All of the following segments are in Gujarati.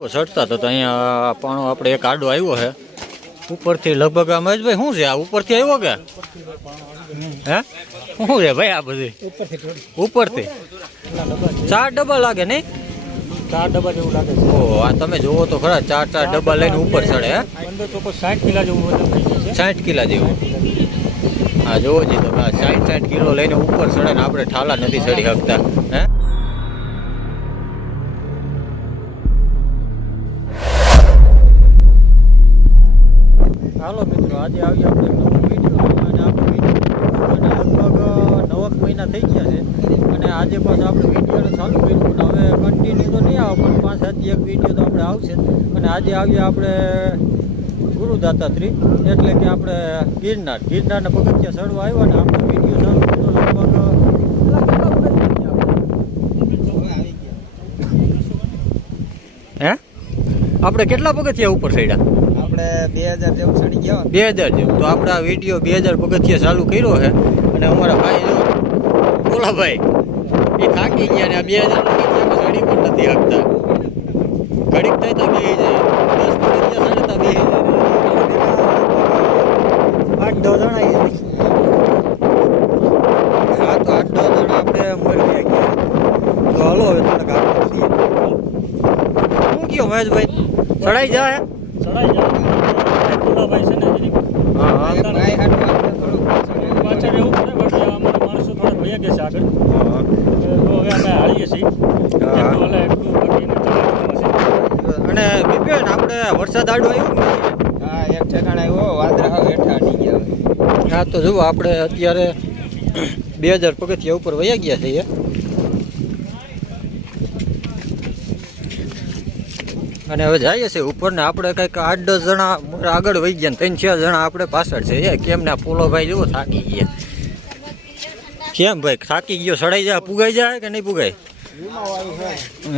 ચડતા તો અહીંયા પાણો આપણે એક આડો આવ્યો છે. ઉપરથી લગભગ આ મહેશભાઈ શું છે આ? ઉપરથી આવ્યો કે? હે? શું છે ભાઈ આ બધી? ઉપરથી. ચાર ડબ્બા લાગે નહીં? ચાર ડબ્બા જેવું લાગે ઓ આ તમે જોવો તો ખરા ચાર ચાર ડબ્બા લઈને ઉપર ચડે હે? સાઠ કિલા જેવું સાઠ કિલા જેવું. હા જોવો જી તમે સાઠ સાઠ કિલો લઈને ઉપર ચડે ને આપણે ઠાલા નથી ચડી શકતા હે? હાલો મિત્રો, આજે આવી આપણે નવો વીડિયો અને આપણે વીડિયો અને લગભગ નવક મહિના થઈ ગયા છે. અને આજે પાછું આપણે વિડીયોને ચાલુ કર્યું, પણ હવે કન્ટિન્યુ તો નહીં આવે પણ પાંચ સાત એક વીડિયો તો આપણે આવશે. અને આજે આવીએ આપણે ગુરુદાતાત્રી એટલે કે આપણે ગિરનાર. ગિરનારના પગથિયા ચડવા આવ્યા ને આપણે વીડિયો ચાલુ કર્યો, લગભગ હે? આપણે કેટલા પગથિયા ઉપર ચડ્યા? આપણે બે હજાર જેવું ચડી ગયા. બે હજાર જેવું. તો આપણે આ વીડિયો બે હજાર પગથિયા ચાલુ કર્યો છે. અને અમારા ભાઈ જો બોલા ભાઈ એ થાકી ગયા ને આ બે હજાર પગથિયા ચડી પણ નથી હકતા. ઘડીક થાય તો બે જાય દસ પગથિયા ચડતા બે જાય આઠ દો જણા ઈ. હા તો આઠ દસ જણા આપણે મળી ગયા. તો હાલો હવે થોડાક વધીએ. શું કયો મહેશભાઈ? ચડાઈ જાય ભોલાભાઈ છે ને જરીક ભાઈ પાછળ એવું પડે. બાકી અમારા માણસો થોડા ભૈયા ગયા છે આગળ. હા તો હવે અમે હારીએ છીએ. અને બિપિન આપણે વરસાદ આડો આવ્યો ને હા એક ઠેકાણે આવ્યો વાદરા હવે હેઠા અડી ગયા. હા તો જુઓ આપણે અત્યારે બે હજાર પગથિયા ઉપર વયા ગયા છીએ અને હવે જઈએ છીએ ઉપર ને આપણે કંઈક આઠ દસ જણા આગળ વહી ગયા ને ત્રણ ચાર જણા આપણે પાછળ છે એ કેમ ને પોલો ભાઈ જુઓ થાકી ગયા. કેમ ભાઈ? થાકી ગયો. સડાઈ જાય પુગાઈ જાય કે નહીં પુગાય?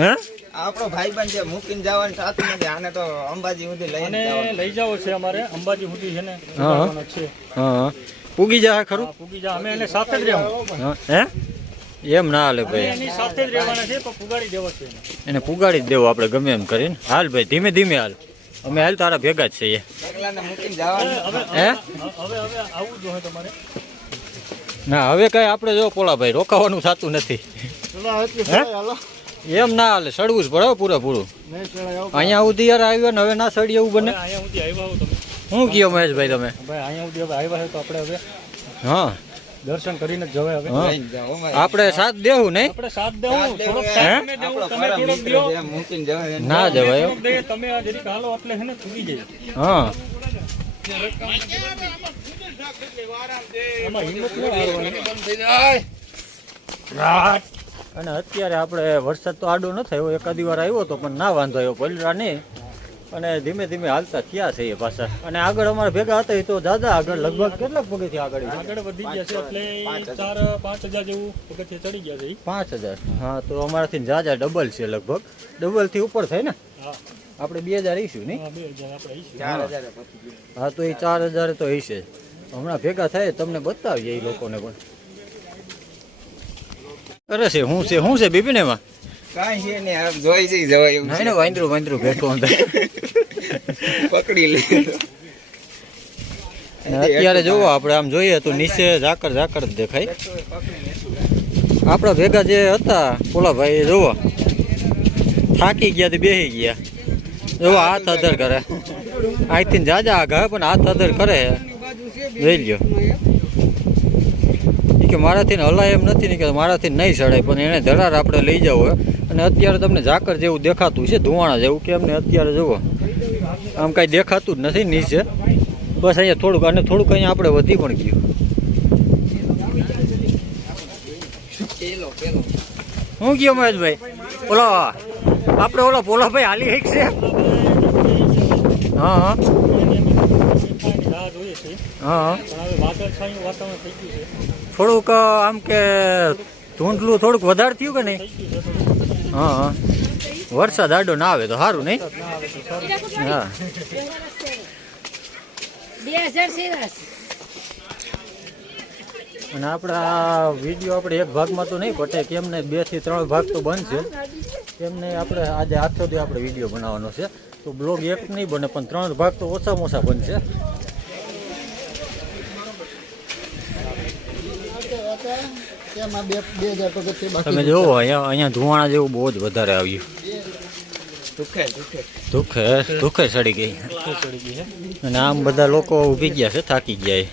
હે? આપણો ભાઈ ભાઈબંધ છે મૂકીને જવાનું થતું નથી આને તો અંબાજી સુધી લઈને લઈ જાઓ છે અમારે. અંબાજી સુધી છે ને હા. હા. પૂગી જાય ખરું. પૂગી જા. અમે એને સાથે જ રહેવાનું. હે? એમ ના હાલે ભાઈ. એની સાથે જ રહેવાના છે પણ પુગાડી દેવા છે એને. એને પુગાડી જ દેવો આપણે ગમે એમ કરીને. હાલ ભાઈ ધીમે ધીમે હાલ. અમે હાલ તારા ભેગા જ છીએ. એકલાને મૂકીને જવાનું. હવે હે? હવે હવે આવું જ હોય તમારે. ના હવે કઈ આપણે જો પોલા ભાઈ રોકાવાનું થતું નથી. એમ ના હાલે સડવું જ પડે પૂરેપૂરું. અહીંયા સુધી યાર આવ્યો ને હવે ના સડી એવું બને? હવે અહીંયા સુધી આવ્યા હો તમે. શું કયો મહેશભાઈ તમે? અહીંયા સુધી હવે આવ્યા તો આપણે હવે હા. દર્શન કરીને જ જવાય હવે. આપણે સાથ દેવું નહીં? આપણે સાથ દેવું. થોડોક તમે દેવું, થોડોક મૂકીને જવાય ના જવાય તમે આ જરીક હાલો એટલે હે ને થૂકી જાય. હા. અને અત્યારે આપણે વરસાદ તો આડો ન થયો. એકાદી વાર આવ્યો તો પણ ના વાંધો આવ્યો. પલરા નહીં. અને ધીમે ધીમે હાલતા થયા છે એ પાછા. અને આગળ અમારા ભેગા હતા એ તો દાદા આગળ લગભગ કેટલાક પગથિયા આગળ આગળ વધી ગયા છે એટલે ચાર પાંચ હજાર જેવું પગથિયે ચડી ગયા છે પાંચ હજાર. હા તો અમારાથી જાજા ડબલ છે લગભગ. ડબલથી ઉપર થાય ને? હા. આપણે બે હજાર ઈશું નહીં? હા, તો એ ચાર હજાર તો હશે. હમણાં ભેગા થાય તમને બતાવીએ એ લોકોને પણ. અરે છે શું છે શું છે બિપિન એમાં? કાંઈ છે નહીં, આમ જોઈ જઈ જવાય એવું નહીં ને વાંદરું વાંદરું બેઠું અંદર. પકડી લે. અત્યારે જોવો આપણે આમ જોઈએ તો નીચે ઝાકર ઝાકર જ દેખાય. આપણા ભેગા જે હતા પોલા ભાઈ જોવો થાકી ગયા તે બેસી ગયા. જોવો હાથ અધર કરે. અહીંથી જાજા આગળ પણ હાથ અધર કરે. જોઈ લ્યો. કે મારાથી હલાય એમ નથી નીકળે મારાથી નહીં ચડાય પણ એને ધરાર આપણે લઈ જવું હોય અને અત્યારે તમને ઝાકર જેવું દેખાતું છે, ધુવાણા જેવું કે ને અત્યારે જુઓ. આમ કાંઈ દેખાતું જ નથી, નીચે. બસ અહીંયા થોડુંક, અને થોડુંક અહીંયા આપણે વધી પણ ગયું. શું ગયો મહેશભાઈ? ઓલો, આપણે ઓલો પોલાભાઈ હાલી એક છે? હા હા. થોડુંક, આમ કે ધૂંધલું થોડુંક વધારે થયું કે નહીં. હા હા. વરસાદ આડો ના આવે તો સારું નહીં. હા. અને આપણા આ વીડિયો આપણે એક ભાગમાં તો નહીં પટે કેમ ને બેથી ત્રણ ભાગ તો બનશે. કેમ ને આપણે આજે આખો દી આપણે વીડિયો બનાવવાનો છે. તો બ્લોગ એક નહીં બને પણ ત્રણ ભાગ તો ઓછામાં ઓછા બનશે. તેમાં બે બે હજાર પગથિયે બાકી તમે જોવો અહીંયા અહીંયા ધુવાણા જેવું બહુ જ વધારે આવ્યું. દુખે દુખે. દુખે દુખે ચડી ગઈ. અને આમ બધા લોકો ઊભી ગયા છે થાકી ગયા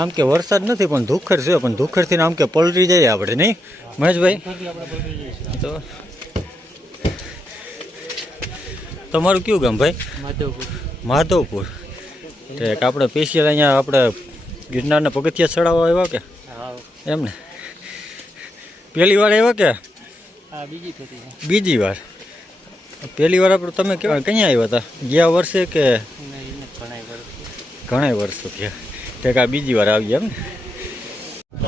આમ કે વરસાદ નથી પણ ધુખર છે પણ ધુખરથી આમ કે પલટી જાય આપણે નહીં? મહેશભાઈ? તો તમારું કયું ગામ ભાઈ? માધવપુર. માધવપુર. આપણે સ્પેશિયલ અહીંયા આપણે ગિરનારના પગથિયા ચડાવવા આવ્યા કે? એમ ને પહેલી વાર આવ્યા કે? બીજી વાર? પહેલી વાર આપણે તમે કેવા ક્યાં આવ્યા હતા? ગયા વર્ષે કે ઘણા વર્ષો થયા. તે આ બીજી વાર આવી એમ ને?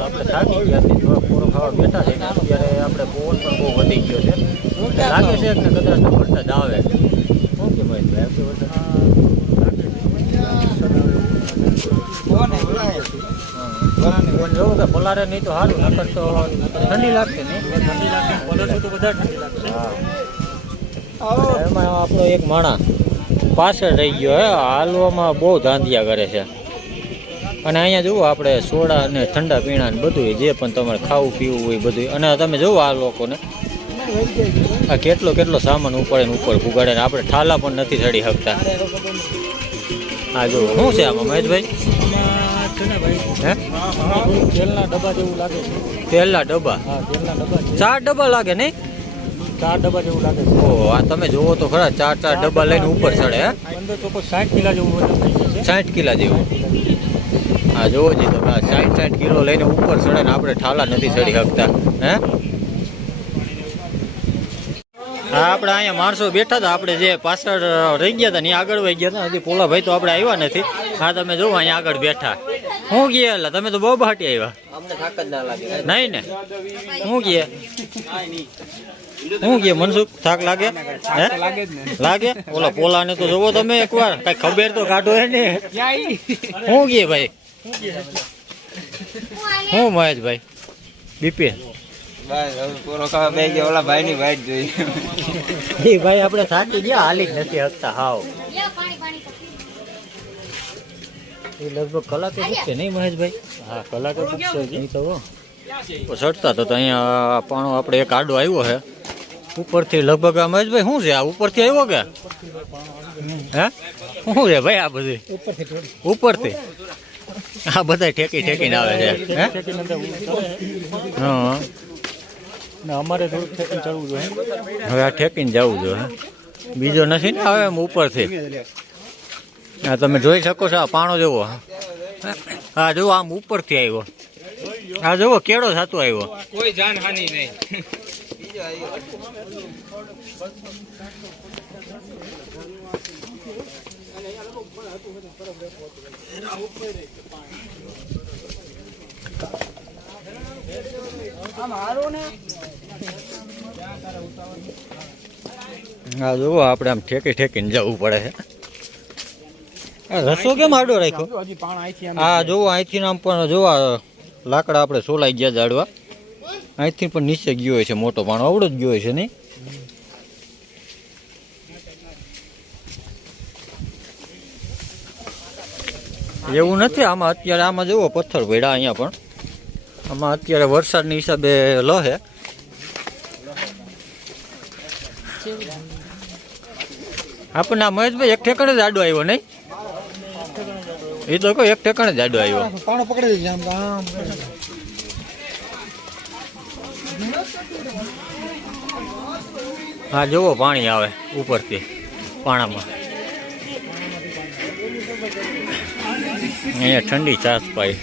આપણે થાકી ગયા પૂરો ખાવા બેઠા છે ને અત્યારે આપણે પવન પણ બહુ વધી ગયો છે. લાગે છે કે કદાચ વરસાદ આવે. શું કે ભાઈ ભાઈ આવશે વરસાદ. પલારે નહીં તો સારું નકર તો ઠંડી લાગશે નહીં. ઠંડી લાગશે પલટવું તો વધારે ઠંડી લાગશે. અને એમાં આપણો એક માણા પાછળ રહી ગયો હે હાલવામાં બહુ ધાંધિયા કરે છે. અને અહીંયા જુઓ આપણે સોડા અને ઠંડા પીણા ને બધું જે પણ તમારે ખાવું પીવું હોય બધું. અને તમે જુઓ આ લોકોને. આ કેટલો કેટલો સામાન ઉપાડે ને ઉપર ભૂગાડે ને આપણે ઠાલા પણ નથી ચડી શકતા. હા જુઓ શું છે આમાં મહેશભાઈ? હે? તેલના ડબ્બા જેવું લાગે છે. તેલના ડબ્બા? હા તેલના ડબ્બા ચાર ડબ્બા લાગે નહીં? ચાર ડબ્બા જેવું લાગે છે. ઓહો આ તમે જુઓ તો ખરા ચાર ચાર ડબ્બા લઈને ઉપર ચડે હે? ચોખ્ખો સાઠ કિલા જેવું વજન સાઠ કિલા જેવું. હા જોવો જી તમે સાઠ સાઠ કિલો લઈને ઉપર ચડે ને આપણે ઠાલા નથી ચડી શકતા હે? હા આપણે અહીંયા માણસો બેઠા હતા આપણે જે પાછળ રહી ગયા હતા ને આગળ વહી ગયા હતા હજી પોલા ભાઈ તો આપણે આવ્યા નથી. હા તમે જુઓ અહીંયા આગળ બેઠા. હું ગયા એટલે તમે તો બહુ બહાટી આવ્યા. અમને થાક જ ના લાગે. નહીં ને? હું ગયા? હું કે મનસુખ થાક લાગે? હે? લાગે? ને ઓલા પોલાને તો જોવો તમે એકવાર. કઈ ખબર તો કાઢો હે ને હું કે ભાઈ? હું મહેશ ભાઈ? બસ હવે પૂરો ખાવા બે ગયા. ઓલા ભાઈ ની જોઈ. ભાઈ આપણે થાકી ગયા હાલી જ નથી હકતા. હાવ. એ લગભગ કલાકે પૂછશે નહીં મહેશભાઈ? હા કલાક જ પૂછશે હજી. નહીં તો હો. તો ચડતા તો તો અહીંયા પાણો આપણે એક આડો આવ્યો છે. ઉપરથી લગભગ આ મહેશભાઈ શું છે? આ ઉપરથી આવ્યો કે? હે? શું છે ભાઈ આ બધી? ઉપરથી. આ બધા ઠેકી ઠેકીને આવે છે. હે? ઠેકીને અંદર ચડે. હા. ને અમારે થોડુંક ઠેકીને ચડવું જોઈએ. હવે આ ઠેકીને જવું જોઈએ. બીજો નથી ને હવે એમ ઉપરથી? આ તમે જોઈ શકો છો આ પાણો જુઓ હા જુઓ આમ ઉપરથી આવ્યો. આ જુઓ કેળો થતો આવ્યો. કોઈ જાનહાનિ નહીં. હા જુઓ આપણે આમ ઠેકી ઠેકીને જવું પડે. છે આ રસ્તો કેમ આડો રાખ્યો? હા જોવો અહીંથી આમ પણ જોવા લાકડા આપણે સોલાઈ ગયા જાડવા અહીંથી પણ નીચે ગયો હોય છે મોટો પાણો. આવડો જ ગયો છે નહીં? એવું નથી આમાં અત્યારે આમાં જુઓ પથ્થર પડ્યા અહીંયા પણ. આમાં અત્યારે વરસાદની હિસાબે લહે આપણને આ મહેશભાઈ એક ઠેકાણે જ આડો આવ્યો નહીં? એ તો કોઈ એક ઠેકાણે જ આડો આવ્યો. પાણો પકડી દે આમ આમ હા જુઓ પાણી આવે ઉપરથી પાણામાં. અહીંયા ઠંડી છાસ પાઈ.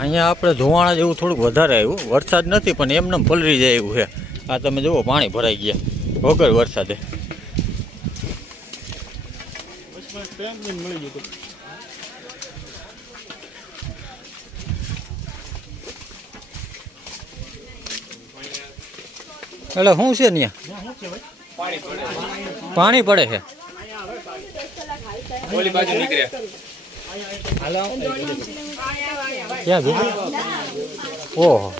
અહીંયા આપણે ધોવાણા જેવું થોડુંક વધારે આવ્યું. વરસાદ નથી પણ એમને પલરી જાય એવું છે. આ તમે જુઓ પાણી ભરાઈ ગયા. વગર વરસાદે. મળી જતું એટલે શું છે ત્યાં? પાણી પડે છે. ઓલી બાજુ ક્યાં ઓહો.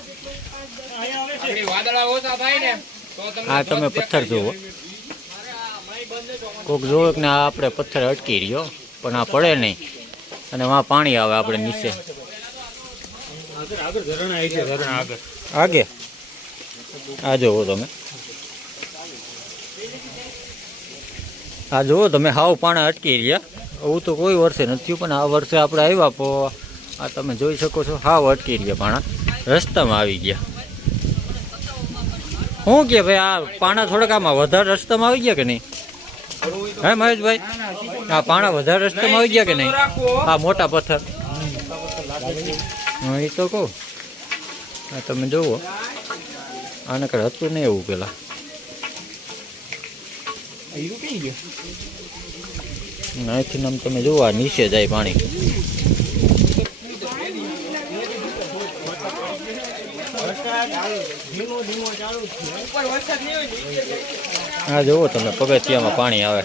ને આ તમે પથ્થર જુઓ. કોક જોવે કે આપણે પથ્થર અટકી રહ્યો, પણ આ પડે નહીં. અને વાં પાણી આવે આપણે નીચે. આવી આગે. આ જોવો તમે. આ જુઓ તમે, હાવ પાણા અટકી રહ્યા. એવું તો કોઈ વર્ષે નથી પણ આ વર્ષે આપણે આવ્યા તો આ તમે જોઈ શકો છો, હાવ અટકી રહ્યા પાણા. રસ્તામાં આવી ગયા. શું કે ભાઈ, આ પાણા થોડાક આમાં વધારે રસ્તામાં આવી ગયા કે નહીં? હે, મહેશભાઈ. આ પાણા વધારે રસ્તામાં આવી ગયા કે નહીં? આ મોટા પથ્થર. હા, એ તો કહું. આ તમે જુઓ. આને કઈ હતું નહીં એવું પેલા. અહીંથી આમ તમે જુઓ, આ નીચે જાય પાણી. હા જુઓ તમે, પગથિયામાં પાણી આવે.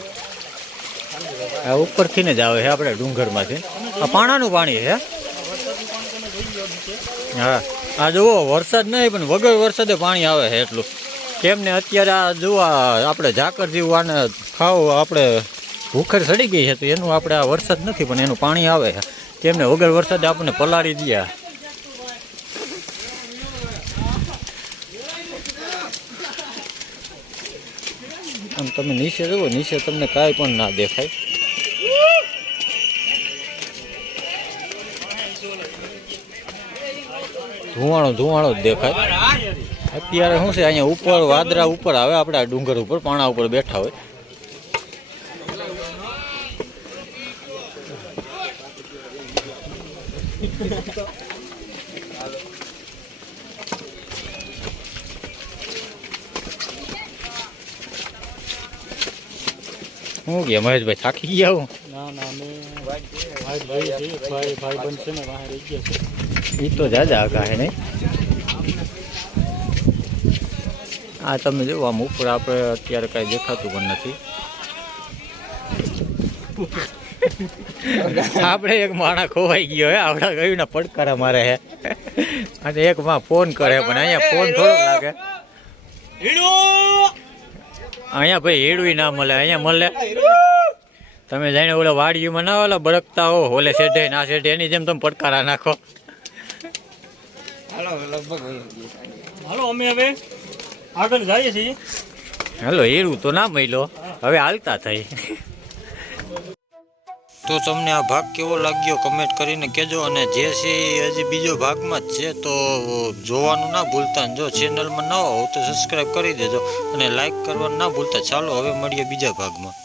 આ ઉપરથી ને જ આવે છે આપણે ડુંગરમાંથી. આ પાણાનું પાણી છે. હા. આ જુઓ, વરસાદ નહીં, પણ વગર વરસાદે પાણી આવે છે એટલું. કેમ ને અત્યારે આ જુઓ આપણે ઝાકર જેવું આને ખાવ આપણે ભૂખર સડી ગઈ છે, તો એનું આપણે આ વરસાદ નથી, પણ એનું પાણી આવે છે. તેમને વગર વરસાદે આપણને પલાળી દયા આમ તમે નીચે જુઓ, નીચે તમને કાંઈ પણ ના દેખાય. ધુવાણો ધુવાણો જ દેખાય. અત્યારે શું છે, અહીંયા ઉપર વાદરા ઉપર આવે, આપણે આ ડુંગર ઉપર, પાણા ઉપર બેઠા હોય. હું કે, મહેશભાઈ થાકી ગયા હું? ના ના, મેં ભાઈ ભાઈ ભાઈ ભાઈ બંધ ને, બહાર રહી ગયા છે. એ તો જાજા આગા નહીં આ તમે જોવા આમ ઉપર આપણે અત્યારે કાંઈ દેખાતું પણ નથી. આપણે એક માણા ખોવાઈ ગયો હે આપણે ગયું ને પડકારા મારે હે. અને એક માં ફોન કરે પણ અહીંયા ફોન થોડોક લાગે. અહીંયા ભાઈ હેડવી ના મળે અહીંયા મળે. તમે જાણે ઓલા વાડીમાં ના ઓલા બળકતા હો ઓલે શેઢે ના શેઢે એની જેમ તમે પડકારા નાખો. હાલો લગભગ હાલો. અમે હવે આગળ જઈએ છીએ. હેલો એરું તો ના મળ્યો. હવે હાલતા થઈ. તો તમને આ ભાગ કેવો લાગ્યો કમેન્ટ કરીને કહેજો અને જે છે એ હજી બીજો ભાગમાં જ છે તો જોવાનું ના ભૂલતા જો ચેનલમાં ન હોવ તો સબસ્ક્રાઈબ કરી દેજો અને લાઈક કરવાનું ના ભૂલતા. ચાલો હવે મળીએ બીજા ભાગમાં.